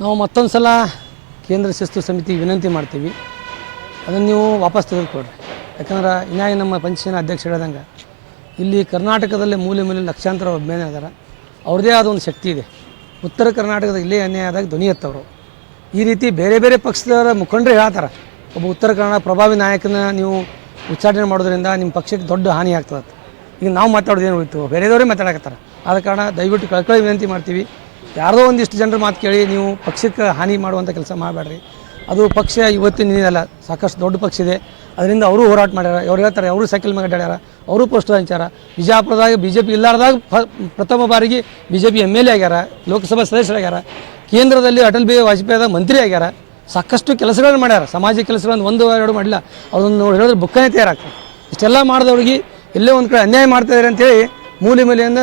ನಾವು ಮತ್ತೊಂದು ಸಲ ಕೇಂದ್ರ ಶಿಸ್ತು ಸಮಿತಿ ವಿನಂತಿ ಮಾಡ್ತೀವಿ. ಅದನ್ನು ನೀವು ವಾಪಸ್ ತೆಗೆದುಕೊಡ್ರಿ ಯಾಕಂದ್ರೆ ಇನ್ನಾಗಿ ನಮ್ಮ ಪಂಚಾಯತಿನ ಅಧ್ಯಕ್ಷ ಹೇಳ್ದಂಗೆ, ಇಲ್ಲಿ ಕರ್ನಾಟಕದಲ್ಲಿ ಮೂಲೆ ಮೂಲೆ ಲಕ್ಷಾಂತರ ಅಭಿಮಾನಿ ಅದಾರ ಅವ್ರದ್ದೇ ಆದ ಒಂದು ಶಕ್ತಿ ಇದೆ. ಉತ್ತರ ಕರ್ನಾಟಕದ ಇಲ್ಲೇ ಅನ್ಯಾಯ ಆದಾಗ ಧ್ವನಿ ಎತ್ತವರು. ಈ ರೀತಿ ಬೇರೆ ಬೇರೆ ಪಕ್ಷದವರ ಮುಖಂಡರು ಹೇಳ್ತಾರೆ, ಒಬ್ಬ ಉತ್ತರ ಕನ್ನಡ ಪ್ರಭಾವಿ ನಾಯಕನ ನೀವು ಉಚ್ಚಾಟನೆ ಮಾಡೋದ್ರಿಂದ ನಿಮ್ಮ ಪಕ್ಷಕ್ಕೆ ದೊಡ್ಡ ಹಾನಿ ಆಗ್ತದೆ ಈಗ ನಾವು ಮಾತಾಡೋದು ಏನು ಹೋಯ್ತು? ಬೇರೆದವರೇ ಮಾತಾಡಕತ್ತಾರೆ. ಆದ ಕಾರಣ ದಯವಿಟ್ಟು ಕಳ್ಕೊಳ್ಳಿ ವಿನಂತಿ ಮಾಡ್ತೀವಿ. ಯಾರ್ದೋ ಒಂದಿಷ್ಟು ಜನರ ಮಾತು ಕೇಳಿ ನೀವು ಪಕ್ಷಕ್ಕೆ ಹಾನಿ ಮಾಡುವಂಥ ಕೆಲಸ ಮಾಡಬೇಡ್ರಿ. ಅದು ಪಕ್ಷ ಇವತ್ತಿನ ಸಾಕಷ್ಟು ದೊಡ್ಡ ಪಕ್ಷ ಇದೆ. ಅದರಿಂದ ಅವರು ಹೋರಾಟ ಮಾಡ್ಯಾರ, ಅವ್ರು ಹೇಳ್ತಾರೆ, ಅವರು ಸೈಕಲ್ ಮೇಲೆ ಅಡ್ಡಾಡ್ಯಾರ ಅವರು ಪೋಸ್ಟ್ ಹಂಚಾರ ಬಿಜಾಪುರದಾಗ ಬಿ ಜೆ ಪಿ ಇಲ್ಲಾರ್ದಾಗ ಪ್ರಥಮ ಬಾರಿಗೆ B J P M L A ಆಗ್ಯಾರ, ಲೋಕಸಭಾ ಸದಸ್ಯರಾಗ್ಯಾರ ಕೇಂದ್ರದಲ್ಲಿ ಅಟಲ್ ಬಿಹಾರಿ ವಾಜಪೇಯಿದ ಮಂತ್ರಿ ಆಗ್ಯಾರ. ಸಾಕಷ್ಟು ಕೆಲಸಗಳನ್ನು ಮಾಡ್ಯಾರ, ಸಮಾಜ ಕೆಲಸಗಳನ್ನು ಒಂದು ಎರಡು ಮಾಡಿಲ್ಲ. ಅದನ್ನು ಹೇಳಿದ್ರೆ ಬುಕ್ಕನೇ ತಯಾರಾಗ್ತದೆ. ಇಷ್ಟೆಲ್ಲ ಮಾಡಿದವ್ರಿಗೆ ಎಲ್ಲೇ ಒಂದು ಕಡೆ ಅನ್ಯಾಯ ಮಾಡ್ತಾ ಇದ್ದಾರೆ ಅಂತೇಳಿ ಮೂಲೆ ಮೂಲೆಯಿಂದ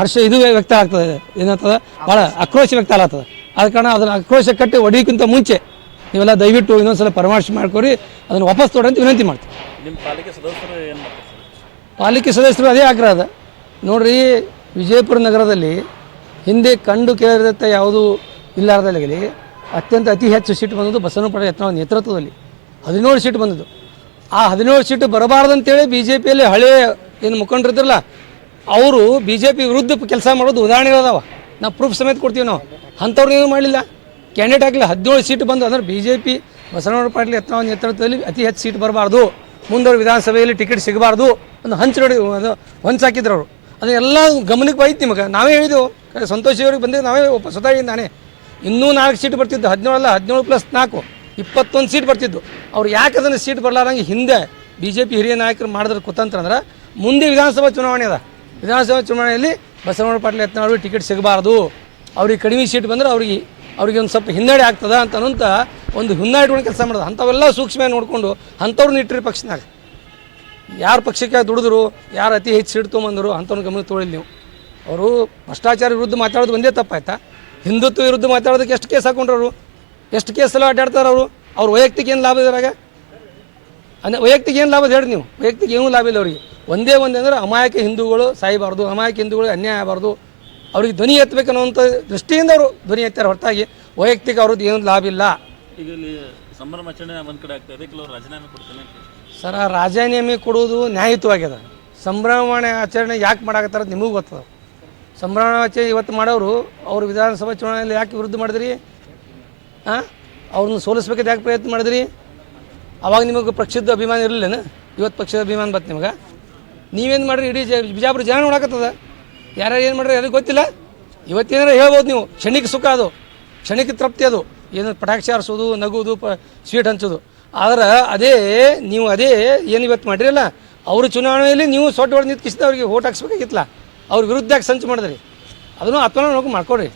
ಹರ್ಷ ಇದು ವ್ಯಕ್ತ ಆಗ್ತದೆ. ಏನಾಗ್ತದೆ? ಭಾಳ ಆಕ್ರೋಶ ವ್ಯಕ್ತ ಆಗ್ತದೆ. ಆದ ಕಾರಣ ಅದನ್ನು ಆಕ್ರೋಶ ಕಟ್ಟಿ ಹೊಡಿಯೋಕ್ಕಿಂತ ಮುಂಚೆ ನೀವೆಲ್ಲ ದಯವಿಟ್ಟು ಇನ್ನೊಂದ್ಸಲ ಪರಾಮರ್ಶೆ ಮಾಡ್ಕೊರಿ. ಅದನ್ನು ವಾಪಸ್ ತೊಡಂತ ಅಂತ ವಿನಂತಿ ಮಾಡ್ತೀವಿ ನಿಮ್ಮ ಪಾಲಿಕೆ ಸದಸ್ಯರು ಏನು ಪಾಲಿಕೆ ಸದಸ್ಯರು ಅದೇ ಆಗ್ರಹ ಅದ ನೋಡ್ರಿ ವಿಜಯಪುರ ನಗರದಲ್ಲಿ ಹಿಂದೆ ಕಂಡು ಕೇಳಿದಂಥ ಯಾವುದು ಇಲ್ಲಾರ್ದಲ್ಲಿ ಅತ್ಯಂತ ಅತಿ ಹೆಚ್ಚು ಸೀಟ್ ಬಂದದ್ದು ಬಸವನಪಡ ಯತ್ನ ನೇತೃತ್ವದಲ್ಲಿ. ಹದಿನೇಳು ಸೀಟ್ ಬಂದದ್ದು. ಆ ಹದಿನೇಳು ಸೀಟು ಬರಬಾರ್ದಂತೇಳಿ ಬಿ ಜೆ ಪಿಯಲ್ಲಿ ಹಳೆ ಏನು ಮುಖಂಡರಿದ್ರಲ್ಲ ಅವರು ಬಿ ಜೆ ಪಿ ವಿರುದ್ಧ ಕೆಲಸ ಮಾಡೋದು ಉದಾಹರಣೆಗಳದಾವ ನಾವು ಪ್ರೂಫ್ ಸಮೇತ ಕೊಡ್ತೀವಿ ನಾವು. ಅಂಥವ್ರು ಏನು ಮಾಡಲಿಲ್ಲ. ಕ್ಯಾಂಡಿಡೇಟ್ ಆಗಲಿ ಹದಿನೇಳು ಸೀಟ್ ಬಂದು ಅಂದ್ರೆ B J P Basanagouda Patil ಎತ್ತ ನೇತೃತ್ವದಲ್ಲಿ ಅತಿ ಹೆಚ್ಚು ಸೀಟ್ ಬರಬಾರ್ದು. ಮುಂದವ್ರು ವಿಧಾನಸಭೆಯಲ್ಲಿ ಟಿಕೆಟ್ ಸಿಗಬಾರ್ದು. ಒಂದು ಹಂಚು ನೋಡಿ ಅದು ಹೊಂಚಾಕಿದ್ರು ಅವರು. ಅದನ್ನೆಲ್ಲ ಗಮನಕ್ಕೆ ಬೈತು ನಿಮಗೆ. ನಾವೇ ಹೇಳಿದೆವು ಸಂತೋಷ್ ಅವ್ರಿಗೆ ಬಂದಿದ್ದು ನಾವೇ ಸ್ವತಃ ನಾನೇ. ಇನ್ನೂ ನಾಲ್ಕು ಸೀಟ್ ಬರ್ತಿದ್ದು ಹದಿನೇಳಲ್ಲ ಹದಿನೇಳು ಪ್ಲಸ್ ನಾಲ್ಕು. ಇಪ್ಪತ್ತೊಂದು ಸೀಟ್ ಬರ್ತಿದ್ದು ಅವ್ರು ಯಾಕೆ ಅದನ್ನು ಸೀಟ್ ಬರಲಾರಂಗೆ ಹಿಂದೆ ಬಿ ಜೆ ಪಿ ಹಿರಿಯ ನಾಯಕರು ಮಾಡಿದ್ರೆ ಕುತಂತ್ರ ಅಂದ್ರೆ ಮುಂದೆ ವಿಧಾನಸಭಾ ಚುನಾವಣೆ ಅದ. ವಿಧಾನಸಭಾ ಚುನಾವಣೆಯಲ್ಲಿ ಬಸವನಗೌಡ ಪಾಟೀಲ್ ಯತ್ನಾಳ್ ಟಿಕೆಟ್ ಸಿಗಬಾರ್ದು. ಅವ್ರಿಗೆ ಕಡಿಮೆ ಸೀಟ್ ಬಂದರೆ ಅವ್ರಿಗೆ ಅವ್ರಿಗೆ ಒಂದು ಸ್ವಲ್ಪ ಹಿನ್ನಡೆ ಆಗ್ತದೆ ಅಂತ ಅನ್ನೋಂಥ ಒಂದು ಹುನ್ನಾರ ಇಟ್ಕೊಂಡು ಕೆಲಸ ಮಾಡೋದು. ಅಂಥವೆಲ್ಲ ಸೂಕ್ಷ್ಮ ನೋಡಿಕೊಂಡು ಅಂಥವ್ರನ್ನ ಇಟ್ಟಿರಿ ಪಕ್ಷನಾಗ. ಯಾರು ಪಕ್ಷಕ್ಕೆ ದುಡಿದ್ರು, ಯಾರು ಅತಿ ಹೆಚ್ಚು ಸೀಟ್ ತೊಗೊಂಬಂದರು ಅಂಥವ್ನ ಗಮನ ತೊಗೊಳ್ಳಿ ನೀವು. ಅವರು ಭ್ರಷ್ಟಾಚಾರ ವಿರುದ್ಧ ಮಾತಾಡೋದು ಒಂದೇ ತಪ್ಪಾಯ್ತಾ? ಹಿಂದುತ್ವ ವಿರುದ್ಧ ಮಾತಾಡೋದಕ್ಕೆ ಎಷ್ಟು ಕೇಸ್ ಹಾಕೊಂಡ್ರು ಅವರು ಎಷ್ಟು ಕೇಸಲ್ಲ ಅಡ್ಡಾಡ್ತಾರೆ ಅವರು? ಅವ್ರ ವೈಯಕ್ತಿಕ ಏನು ಲಾಭ ಇದ್ರಾಗ? ಅಂದರೆ ವೈಯಕ್ತಿಕ ಏನು ಲಾಭ ಹೇಳಿ ನೀವು. ವೈಯಕ್ತಿಕ ಏನೂ ಲಾಭ ಇಲ್ಲ ಅವರಿಗೆ. ಒಂದೇ ಒಂದೇ ಅಂದರೆ ಅಮಾಯಕ ಹಿಂದೂಗಳು ಸಾಯಬಾರ್ದು ಅಮಾಯಕ ಹಿಂದೂಗಳು ಅನ್ಯಾಯ ಆಗಬಾರ್ದು. ಅವ್ರಿಗೆ ಧ್ವನಿ ಎತ್ತಬೇಕನ್ನುವಂಥ ದೃಷ್ಟಿಯಿಂದ ಅವರು ಧ್ವನಿ ಎತ್ತಾರೆ ಹೊರತಾಗಿ. ವೈಯಕ್ತಿಕ ಅವ್ರದ್ದು ಏನು ಲಾಭ ಇಲ್ಲ. ಈಗ ಇಲ್ಲಿ ಸಂಭ್ರಮಾಚರಣೆ ಒಂದು ಕಡೆ ಆಗ್ತಾ ಇದೆ ಕೆಲವರು ರಾಜೀನಾಮೆ ಕೊಡ್ತೇನೆ. ಸರ ರಾಜೀನಾಮೆ ಕೊಡುವುದು ನ್ಯಾಯಯುತವಾಗ್ಯದ ಸಂಭ್ರಮಣೆ ಆಚರಣೆ ಯಾಕೆ ಮಾಡಾಕತ್ತಾರ ನಿಮಗೂ ಗೊತ್ತದ. ಸಂಭ್ರಮಾಚರಣೆ ಇವತ್ತು ಮಾಡೋರು ಅವರು ವಿಧಾನಸಭಾ ಚುನಾವಣೆಯಲ್ಲಿ ಯಾಕೆ ವಿರುದ್ಧ ಮಾಡಿದ್ರಿ? ಹಾಂ ಅವ್ರನ್ನ ಸೋಲಿಸ್ಬೇಕಾದ ಯಾಕೆ ಪ್ರಯತ್ನ ಮಾಡಿದ್ರಿ? ಅವಾಗ ನಿಮಗೆ ಪಕ್ಷದ ಅಭಿಮಾನ ಇರಲಿಲ್ಲನ? ಇವತ್ತು ಪಕ್ಷದ ಅಭಿಮಾನ ಬತ್ತು ನಿಮಗೆ? ನೀವೇನು ಮಾಡ್ರಿ ಇಡೀ ಜ ಬಿಜಾಪುರ ಜನ ನೋಡಕತ್ತದ. ಯಾರ್ಯಾರು ಏನು ಮಾಡ್ರಿ ಯಾರಿಗೂ ಗೊತ್ತಿಲ್ಲ. ಇವತ್ತೇನಾರ ಹೇಳ್ಬೋದು ನೀವು. ಕ್ಷಣಿಕ ಸುಖ ಅದು. ಕ್ಷಣಿಕ ತೃಪ್ತಿ ಅದು. ಏನು ಪಟಾಕ್ಷಿ ಹಾರಿಸೋದು, ನಗುವುದು, ಪ ಸ್ವೀಟ್ ಹಂಚೋದು. ಆದ್ರೆ ಅದೇ ನೀವು ಅದೇ ಏನು ಇವತ್ತು ಮಾಡಿರಲ್ಲ, ಅವ್ರ ಚುನಾವಣೆಯಲ್ಲಿ ನೀವು ಸೊಟ್ಟ ಹೊಡೆದು ನಿಂತ್ಕಿಸಿದ ಅವ್ರಿಗೆ ಓಟ್ ಹಾಕ್ಸ್ಬೇಕಾಗಿತ್ತಲ್ಲ. ಅವ್ರ ವಿರುದ್ಧ ಸಂಚು ಮಾಡಿದ್ರಿ? ಅದನ್ನು ಆತ್ಮನ ನೋಡ್ಕೊಂಡು ಮಾಡ್ಕೊಡ್ರಿ